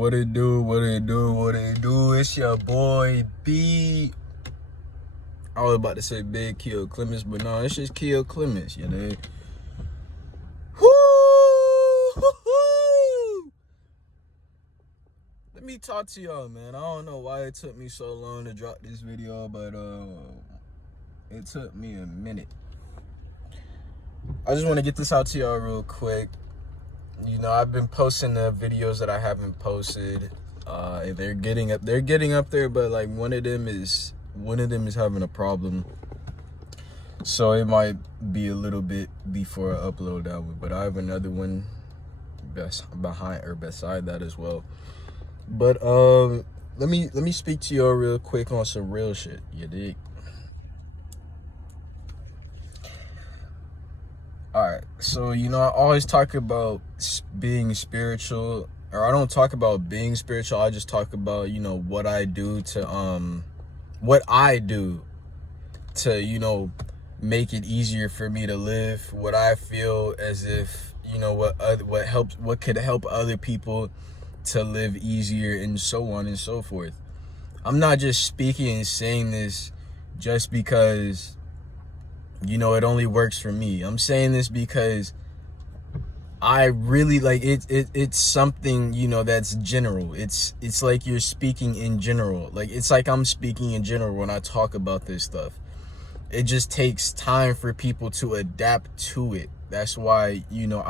What it do? What it do? What it do? It's your boy B. I was about to say Big Keo Clemens, but no, it's just Keo Clemens, you know. Let me talk to y'all, man. I don't know why it took me so long to drop this video, but it took me a minute. I just want to get this out to y'all real quick. You know, I've been posting the videos that I haven't posted. They're getting up there, but like one of them is having a problem. So it might be a little bit before I upload that one, but I have another one beside that as well. But let me speak to y'all real quick on some real shit. You dig? Alright, so you know, I always talk about being spiritual, or I don't talk about being spiritual, I just talk about, you know, what I do to you know, make it easier for me to live, what I feel as if, you know, what could help other people to live easier, and so on and so forth. I'm not just speaking and saying this just because, you know, it only works for me. I'm saying this because I really like it. It's something, you know, that's general. It's like you're speaking in general. Like, it's like I'm speaking in general when I talk about this stuff. It just takes time for people to adapt to it. That's why, you know,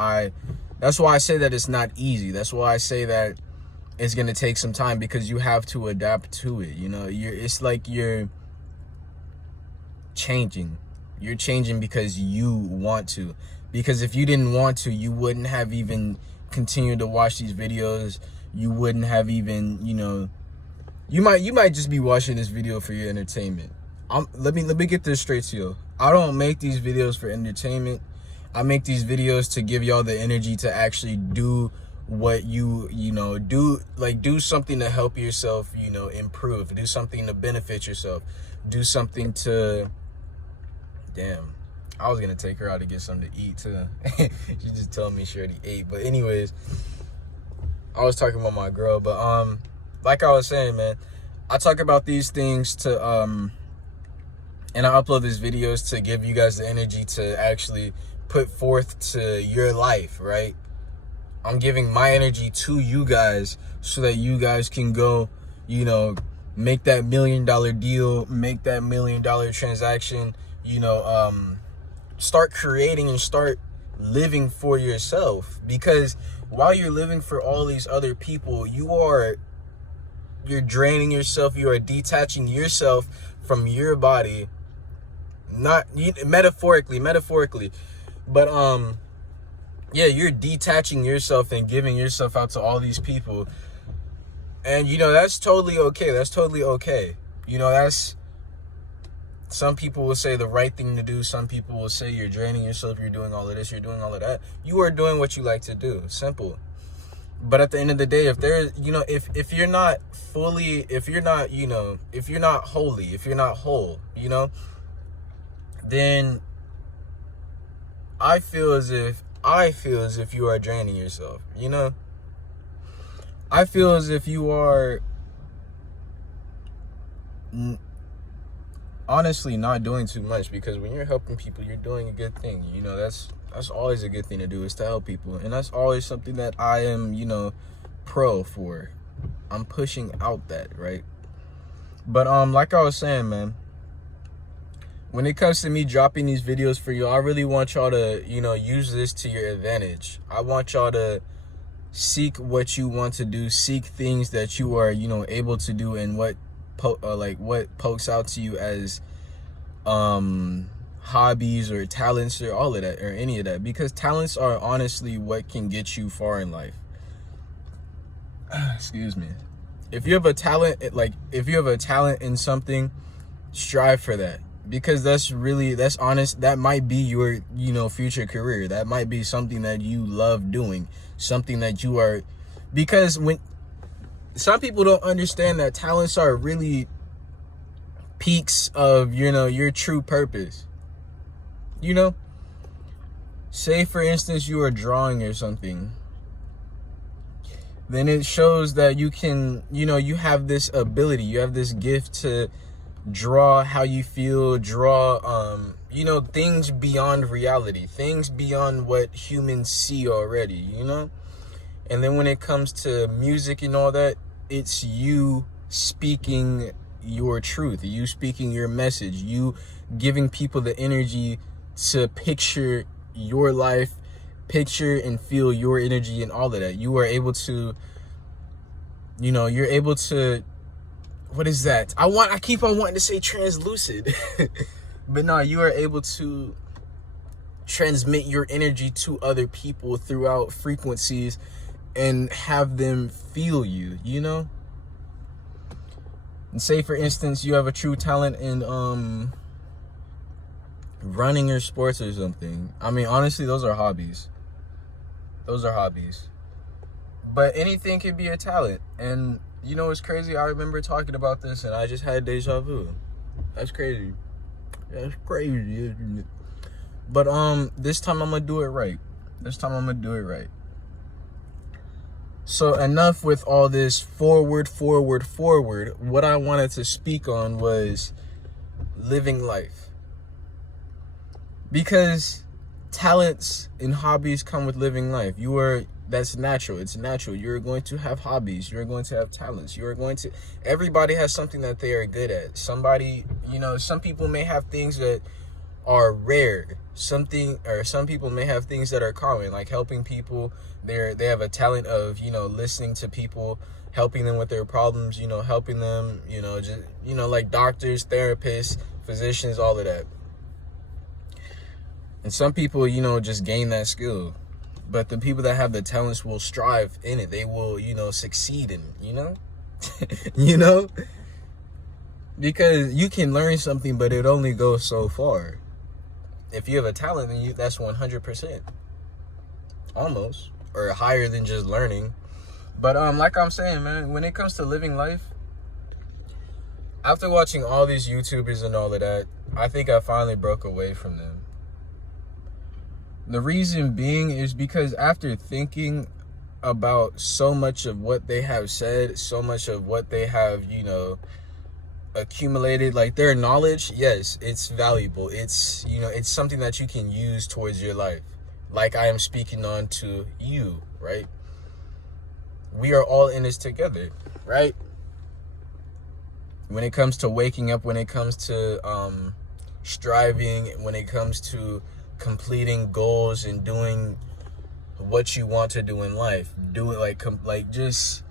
that's why I say that it's not easy. That's why I say that it's going to take some time, because you have to adapt to it. You know, it's like you're changing. You're changing because you want to. Because if you didn't want to, you wouldn't have even continued to watch these videos. You wouldn't have even, you know, you might just be watching this video for your entertainment. Let me get this straight to you. I don't make these videos for entertainment. I make these videos to give y'all the energy to actually do what you know, do something to help yourself, you know, improve. Do something to benefit yourself. Do something to... Damn, I was gonna take her out to get something to eat too. She just told me she already ate. But anyways, I was talking about my girl. But like I was saying, man, I talk about these things to and I upload these videos to give you guys the energy to actually put forth to your life, right? I'm giving my energy to you guys so that you guys can go, you know, make that $1 million deal, make that $1 million transaction, you know, start creating and start living for yourself. Because while you're living for all these other people, you're draining yourself, you are detaching yourself from your body. Not metaphorically, but yeah, you're detaching yourself and giving yourself out to all these people. And you know, that's totally okay. You know, that's, some people will say the right thing to do. Some people will say you're draining yourself, you're doing all of this, you're doing all of that. You are doing what you like to do. Simple. But at the end of the day, if there's, you know, if you're not fully, if you're not, you know, if you're not holy, if you're not whole, you know, then I feel as if you are draining yourself, you know? I feel as if you are honestly not doing too much, because when you're helping people, you're doing a good thing. You know, that's always a good thing to do, is to help people. And that's always something that I am, you know, pro for. I'm pushing out that, right? But like I was saying, man, when it comes to me dropping these videos for you, I really want y'all to, you know, use this to your advantage. I want y'all to seek what you want to do, seek things that you are, you know, able to do, and what pokes out to you as hobbies or talents or all of that, or any of that. Because talents are honestly what can get you far in life. Excuse me. If you have a talent, in something, strive for that. Because that's honest. That might be your, you know, future career. That might be something that you love doing. Something that you are, because when some people don't understand that talents are really peaks of, you know, your true purpose. You know, say for instance, you are drawing or something. then it shows that you can, you have this ability, you have this gift to draw how you feel, draw, things beyond reality, things beyond what humans see already, And then when it comes to music and all that, it's you speaking your truth, you speaking your message, you giving people the energy to picture your life, picture and feel your energy and all of that. You are able to, you're able to, what is that? I keep on wanting to say translucid, but no, you are able to transmit your energy to other people throughout frequencies and have them feel you, And say, for instance, you have a true talent in running your sports or something. I mean, honestly, those are hobbies. But anything can be a talent. And you know what's crazy? I remember talking about this and I just had deja vu. That's crazy. That's crazy, isn't it? But this time I'm gonna do it right. So enough with all this forward. What I wanted to speak on was living life. Because talents and hobbies come with living life. That's natural. It's natural. You're going to have hobbies. You're going to have talents. Everybody has something that they are good at. Some people may have things that are rare. Some people may have things that are common, like helping people. They have a talent of, listening to people, helping them with their problems, helping them, like doctors, therapists, physicians, all of that. And some people, just gain that skill. But the people that have the talents will strive in it. They will, succeed in it, Because you can learn something, but it only goes so far. If you have a talent, then that's 100%. Almost. Or higher than just learning. But like I'm saying, man, when it comes to living life, after watching all these YouTubers and all of that, I think I finally broke away from them. The reason being is because after thinking about so much of what they have said, so much of what they have, accumulated, like their knowledge, yes, it's valuable. It's, it's something that you can use towards your life. Like I am speaking on to you, right? We are all in this together, right? When it comes to waking up, when it comes to striving, when it comes to completing goals and doing what you want to do in life, doing like just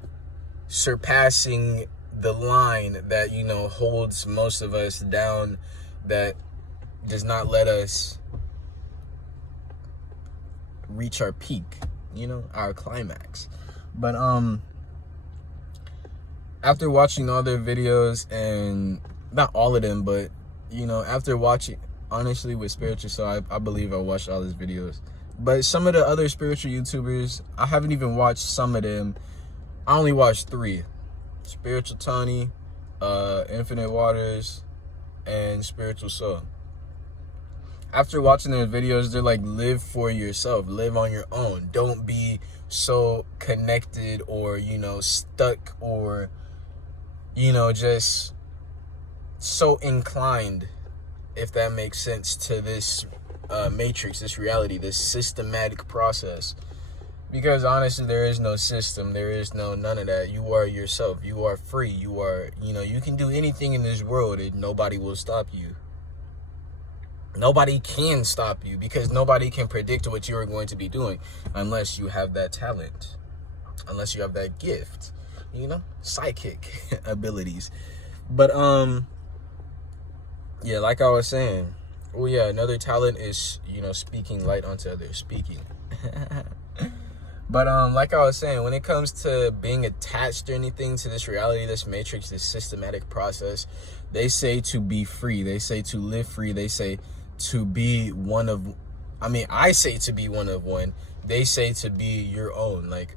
surpassing the line that holds most of us down, that does not let us reach our peak, our climax. But after watching all their videos, and not all of them, but after watching, honestly, with Spiritual Soul, I believe I watched all his videos. But some of the other spiritual YouTubers, I haven't even watched some of them. I only watched 3. Spiritual Tony, Infinite Waters, and Spiritual Soul. After watching their videos, they're like, live for yourself. Live on your own. Don't be so connected or, stuck or, just so inclined, if that makes sense, to this matrix, this reality, this systematic process. Because honestly, there is no system. There is none of that. You are yourself. You are free. You are, you can do anything in this world and nobody will stop you. Nobody can stop you, because nobody can predict what you are going to be doing unless you have that talent, unless you have that gift, psychic abilities. But yeah, like I was saying, another talent is, speaking light onto others, speaking. But like I was saying, when it comes to being attached to anything, to this reality, this matrix, this systematic process, they say to be free. They say to live free. They say to be one of, I say to be one of one. They say to be your own. Like,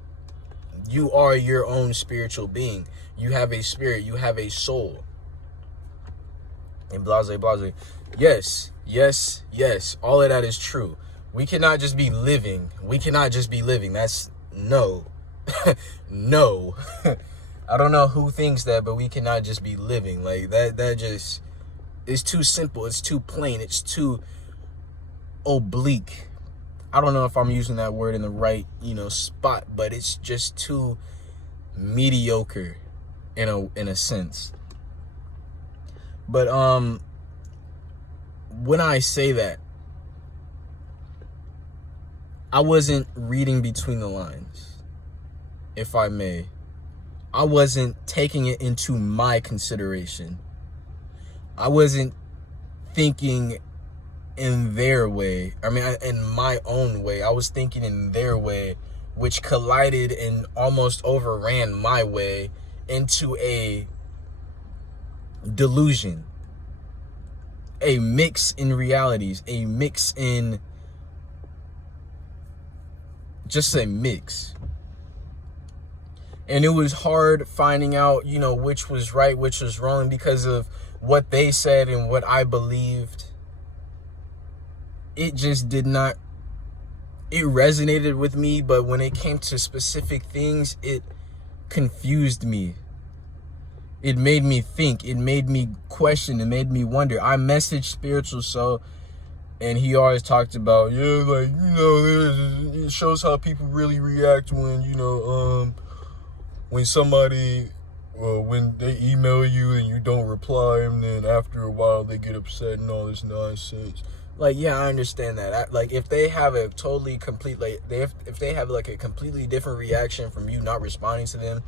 you are your own spiritual being. You have a spirit. You have a soul. And blase. Yes. All of that is true. We cannot just be living. That's no. No. I don't know who thinks that, but we cannot just be living. Like, that just is too simple. It's too plain. It's too oblique. I don't know if I'm using that word in the right, spot, but it's just too mediocre in a sense. But when I say that, I wasn't reading between the lines, if I may. I wasn't taking it into my consideration. I wasn't thinking in their way. I mean, in my own way. I was thinking in their way, which collided and almost overran my way into a delusion, a mix in realities, a mix in just a mix. And it was hard finding out, which was right, which was wrong, because of what they said and what I believed. It just did not, it resonated with me, but when it came to specific things, it confused me. It made me think, it made me question, it made me wonder. I messaged Spiritual Soul, and he always talked about, it shows how people really react when, when somebody, when they email you and you don't reply, and then after a while they get upset and all this nonsense. Like, yeah, I understand that. Like, if they have a totally complete, like, if they have like a completely different reaction from you not responding to them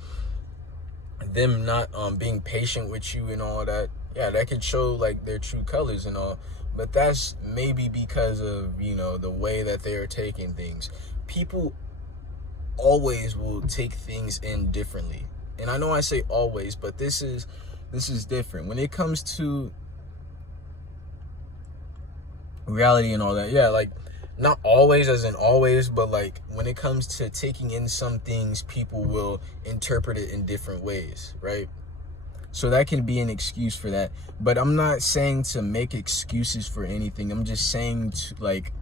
not being patient with you and all that, yeah, that could show like their true colors and all. But that's maybe because of, the way that they are taking things. People always will take things in differently. And I know I say always, but this is different. When it comes to reality and all that, yeah, like, not always as in always, but like when it comes to taking in some things, people will interpret it in different ways, right? So that can be an excuse for that. But I'm not saying to make excuses for anything. I'm just saying to, like,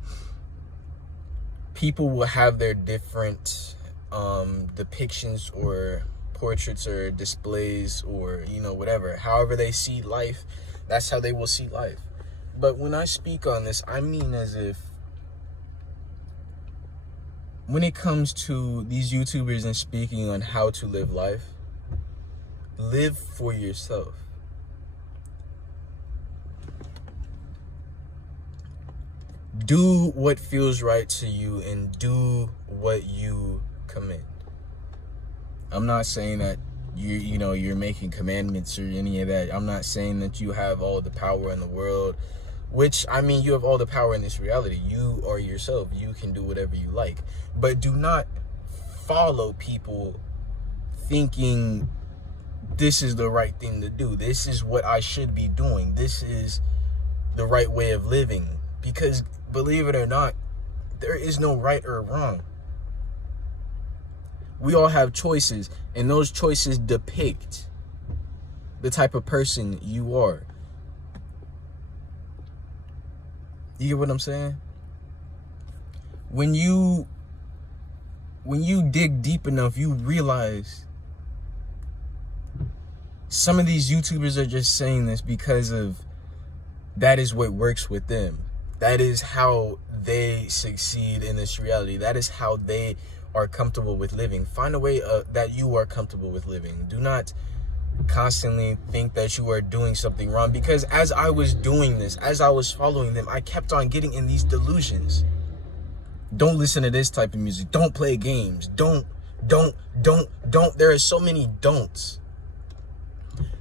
people will have their different depictions or portraits or displays or, whatever. However they see life, that's how they will see life. But when I speak on this, I mean as if when it comes to these YouTubers and speaking on how to live life, live for yourself. Do what feels right to you and do what you command. I'm not saying that you're making commandments or any of that. I'm not saying that you have all the power in the world, which, I mean, you have all the power in this reality. You are yourself. You can do whatever you like. But do not follow people thinking this is the right thing to do. This is what I should be doing. This is the right way of living. Because, believe it or not, there is no right or wrong. We all have choices, and those choices depict the type of person you are. You get what I'm saying? When you dig deep enough, you realize some of these YouTubers are just saying this because of that is what works with them. That is how they succeed in this reality. That is how they are comfortable with living. Find a way that you are comfortable with living. Do not constantly think that you are doing something wrong, because as I was doing this, as I was following them, I kept on getting in these delusions. Don't listen to this type of music. Don't play games. Don't. There are so many don'ts.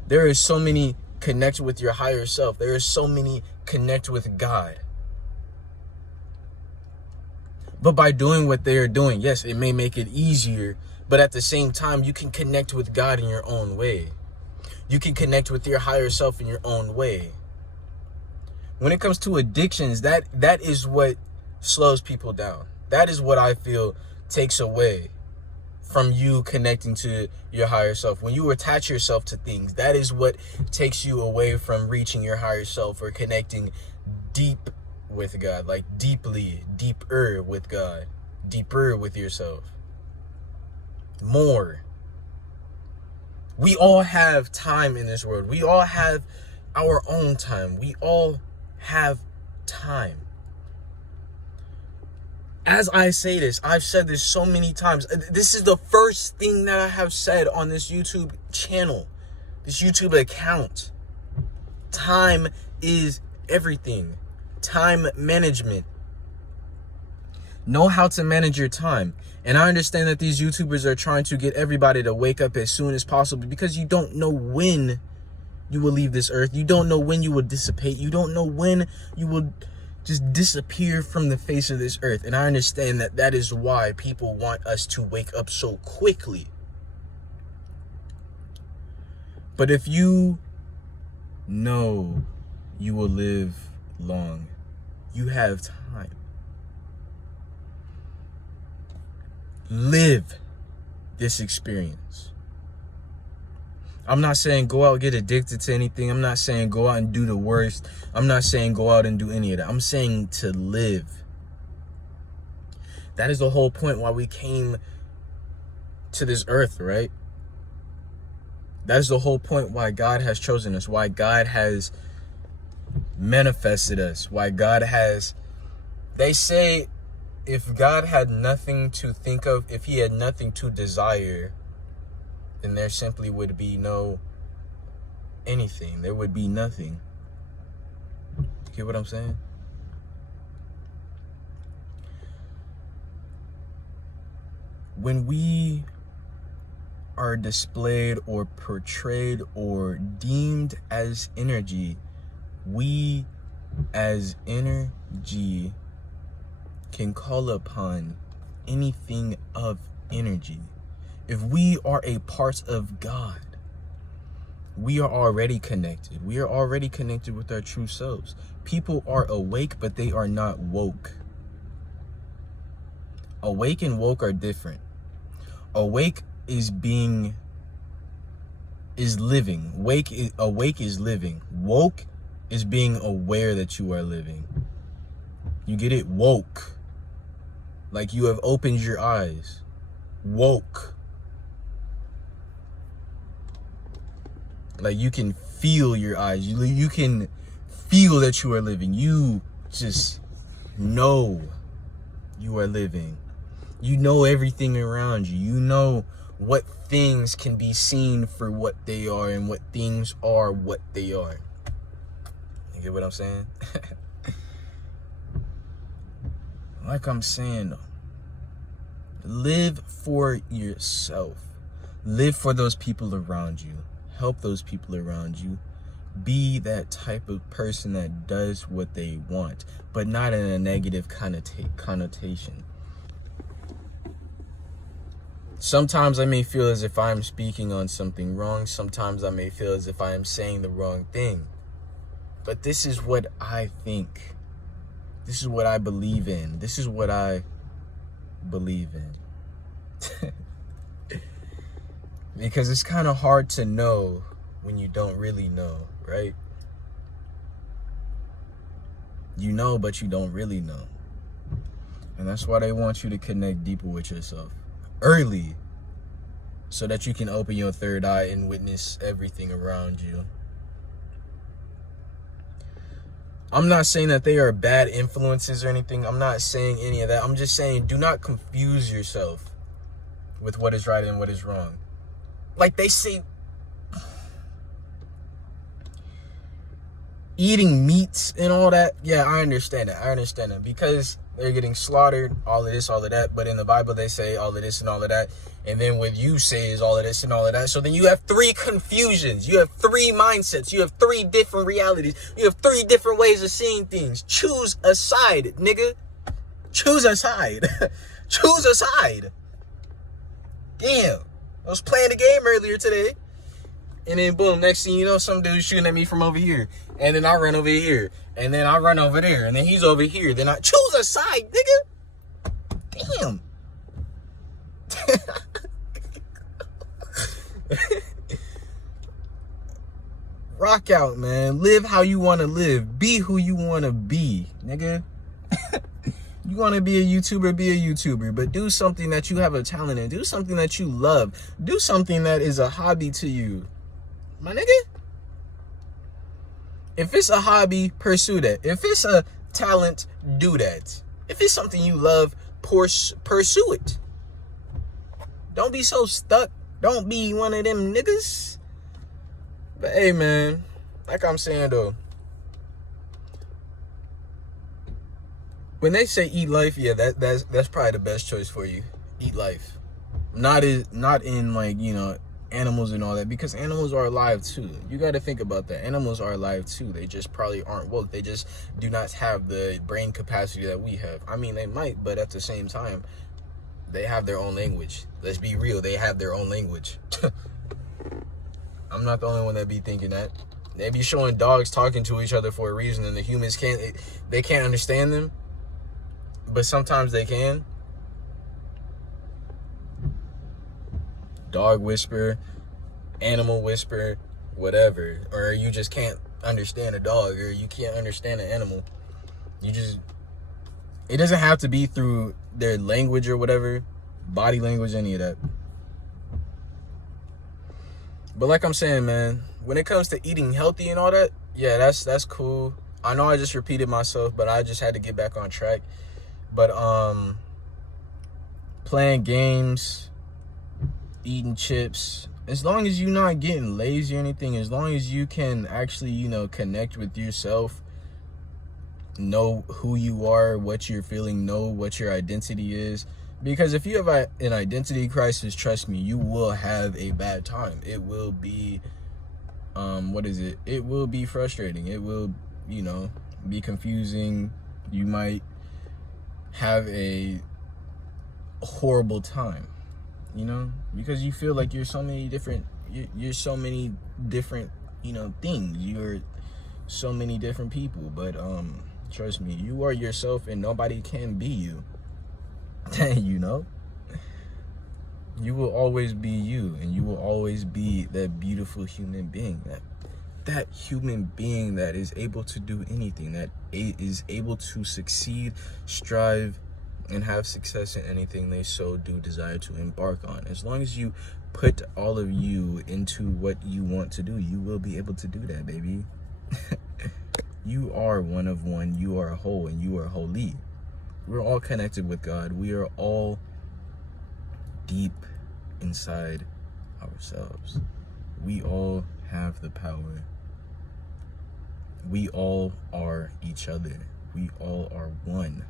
There is so many connect with your higher self. There is so many connect with God. But by doing what they are doing, yes, it may make it easier, but at the same time, you can connect with God in your own way. You can connect with your higher self in your own way. When it comes to addictions, that is what slows people down. That is what I feel takes away from you connecting to your higher self. When you attach yourself to things, that is what takes you away from reaching your higher self or connecting deep with God, like deeper with God, deeper with yourself. more. We all have time in this world. We all have our own time. We all have time. As I say this, I've said this so many times. This is the first thing that I have said on this YouTube channel, this YouTube account. Time is everything. Time management. Know how to manage your time. And I understand that these YouTubers are trying to get everybody to wake up as soon as possible, because you don't know when you will leave this earth. You don't know when you will dissipate. You don't know when you will just disappear from the face of this earth. And I understand that that is why people want us to wake up so quickly. But if you know you will live long, you have time. Live this experience. I'm not saying go out and get addicted to anything. I'm not saying go out and do the worst. I'm not saying go out and do any of that. I'm saying to live. That is the whole point why we came to this earth, right? That is the whole point why God has chosen us, why God has manifested us, why God has... They say if God had nothing to think of, if he had nothing to desire, then there simply would be no anything. There would be nothing. You get what I'm saying? When we are displayed or portrayed or deemed as energy, we as energy can call upon anything of energy. If we are a part of God, we are already connected. We are already connected with our true selves. People are awake, but they are not woke. Awake and woke are different. Awake is living. Awake is living. Woke is being aware that you are living. You get it? Woke. Like you have opened your eyes. Woke. Like you can feel your eyes. You can feel that you are living. You just know you are living. You know everything around you. You know what things can be seen for what they are and what things are what they are. You get what I'm saying? Like I'm saying though, live for yourself. Live for those people around you. Help those people around you. Be that type of person that does what they want, but not in a negative connotation. Sometimes I may feel as if I'm speaking on something wrong. Sometimes I may feel as if I am saying the wrong thing. But this is what I think. This is what I believe in. This is what I believe in. Because it's kind of hard to know when you don't really know, right? You know, but you don't really know. And that's why they want you to connect deeper with yourself early, so that you can open your third eye and witness everything around you. I'm not saying that they are bad influences or anything. I'm not saying any of that. I'm just saying do not confuse yourself with what is right and what is wrong. Like they say, eating meats and all that, yeah, I understand that. Because they're getting slaughtered, all of this, all of that. But in the Bible, they say all of this and all of that. And then what you say is all of this and all of that. So then you have three confusions. You have three mindsets. You have three different realities. You have three different ways of seeing things. Choose a side, nigga. Choose a side. Choose a side. Damn. I was playing the game earlier today. And then boom, next thing you know, some dude's shooting at me from over here. And then I run over here. And then I run over there. And then he's over here. Then I choose a side, nigga. Damn. Rock out, man. Live how you want to live. Be who you want to be, nigga. You want to be a YouTuber, be a YouTuber, but do something that you have a talent in. Do something that you love. Do something that is a hobby to you. My nigga? If it's a hobby, pursue that. If it's a talent, do that. If it's something you love, pursue it. Don't be so stuck. Don't be one of them niggas. But hey, man, like I'm saying though, when they say eat life, yeah, that's probably the best choice for you. Eat life. Not in like, you know, animals and all that, because animals are alive too. You got to think about that. Animals are alive too. They just probably aren't woke. They just do not have the brain capacity that we have. I mean, they might, but at the same time, they have their own language. Let's be real. They have their own language. I'm not the only one that be thinking that. They be showing dogs talking to each other for a reason, and the humans can't understand them. But sometimes they can. Dog whisper, animal whisper, whatever. Or you just can't understand a dog, or you can't understand an animal. It doesn't have to be through their language or whatever, body language, any of that. But like I'm saying, man, when it comes to eating healthy and all that, yeah, that's cool. I know I just repeated myself, but I just had to get back on track. But playing games, eating chips, as long as you're not getting lazy or anything, as long as you can actually, you know, connect with yourself, know who you are, what you're feeling, know what your identity is. Because if you have an identity crisis, trust me, you will have a bad time. It will be it will be frustrating. It will, you know, be confusing. You might have a horrible time, you know, because you feel like you're so many different, you know, things. You're so many different people. But trust me, you are yourself, and nobody can be you. You know, you will always be you, and you will always be that beautiful human being, that human being that is able to do anything, that is able to succeed, strive, and have success in anything they so do desire to embark on. As long as you put all of you into what you want to do, you will be able to do that, baby. You are one of one. You are a whole, and you are holy. We're all connected with God. We are all deep inside ourselves. We all have the power. We all are each other. We all are one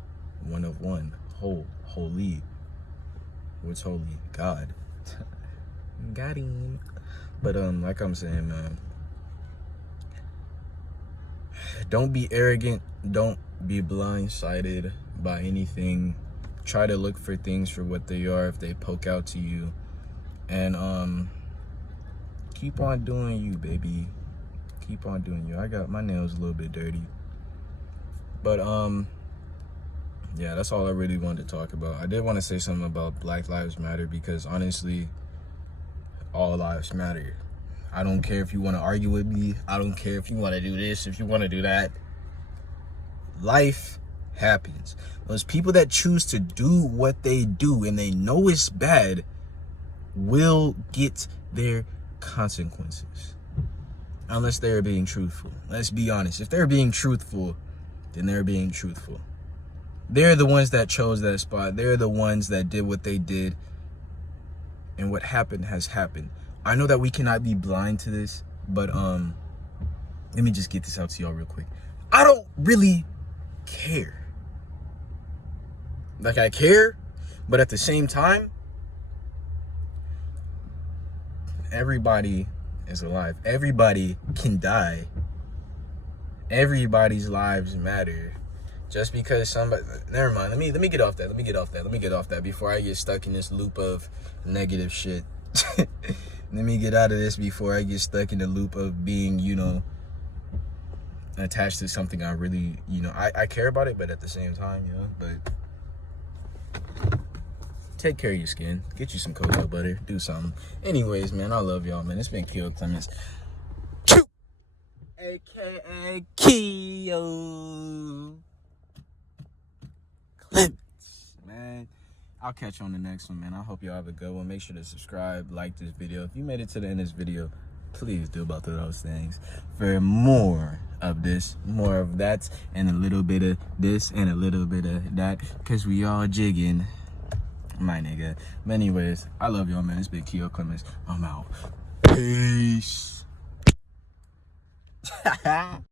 of one, whole, holy. What's holy? God. Got him. But like I'm saying, man, don't be arrogant. Don't be blindsided by anything. Try to look for things for what they are if they poke out to you. And keep on doing you, baby. Keep on doing you. I got my nails a little bit dirty. But yeah, that's all I really wanted to talk about. I did want to say something about Black Lives Matter, because honestly, all lives matter. I don't care if you want to argue with me. I don't care if you want to do this, if you want to do that. Life happens. Those people that choose to do what they do and they know it's bad will get their consequences. Unless they're being truthful. Let's be honest. If they're being truthful, then they're being truthful. They're the ones that chose that spot. They're the ones that did what they did. And what happened has happened. I know that we cannot be blind to this, but let me just get this out to y'all real quick. I don't really care. Like, I care, but at the same time, everybody is alive. Everybody can die. Everybody's lives matter. Just because somebody, never mind. Let me get off that. Let me get off that before I get stuck in this loop of negative shit. Let me get out of this before I get stuck in the loop of being, you know, attached to something I really, you know, I care about it, but at the same time, you know, but take care of your skin. Get you some cocoa butter. Do something. Anyways, man, I love y'all, man. It's been Keo Clemens. AKA Keo Clemens. man. I'll catch you on the next one, man. I hope y'all have a good one. Make sure to subscribe, like this video. If you made it to the end of this video, please do both of those things for more of this, more of that, and a little bit of this and a little bit of that, because we all jigging, my nigga. But anyways, I love y'all, man. It's been Keo Clemens. I'm out. Peace.